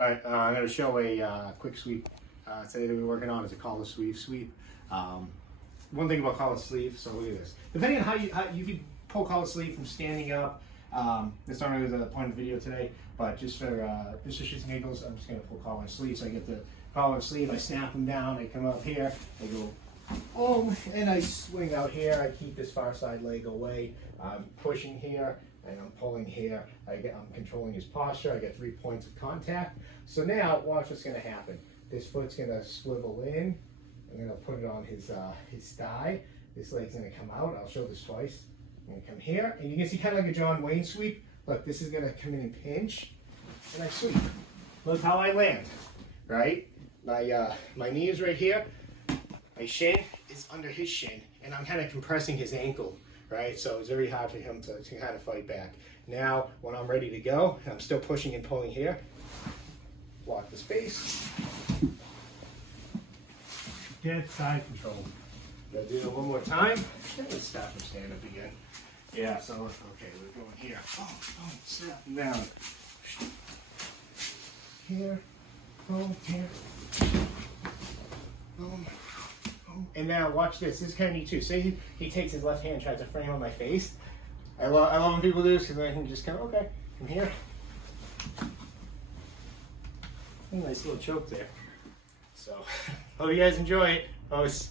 All right, I'm going to show a quick sweep today that we're working on is a collar sleeve sweep. One thing about collar sleeve, so look at this. Depending on how you can pull collar sleeve from standing up. That's not really the point of the video today, but just for shits and giggles, I'm just going to pull collar and sleeve. So I get the collar and sleeve, I snap them down, I come up here, I go boom, and I swing out here. I keep this far side leg away. I'm pushing here and I'm pulling here. I'm controlling his posture. I get 3 points of contact. So now watch what's going to happen. This foot's going to swivel in. I'm going to put it on his thigh. This leg's going to come out. I'll show this twice. I'm going to come here, and you can see kind of like a John Wayne sweep. Look, this is going to come in and pinch, and I sweep. Look how I land, right? My knee is right here. My shin is under his shin, and I'm kind of compressing his ankle, right? So it's very hard for him to kind of fight back. Now, when I'm ready to go, I'm still pushing and pulling here. Block the space. Get side control. Gotta do it one more time. Let's stop and stand up again. Yeah, so, okay, we're going here. Oh, snap down. Here, boom, here. Boom. And now watch this. This is kind of neat too. Say he takes his left hand and tries to frame on my face. I love when people do this because then I can just kind of, okay, from here. Nice little choke there. So, hope you guys enjoy it. Post.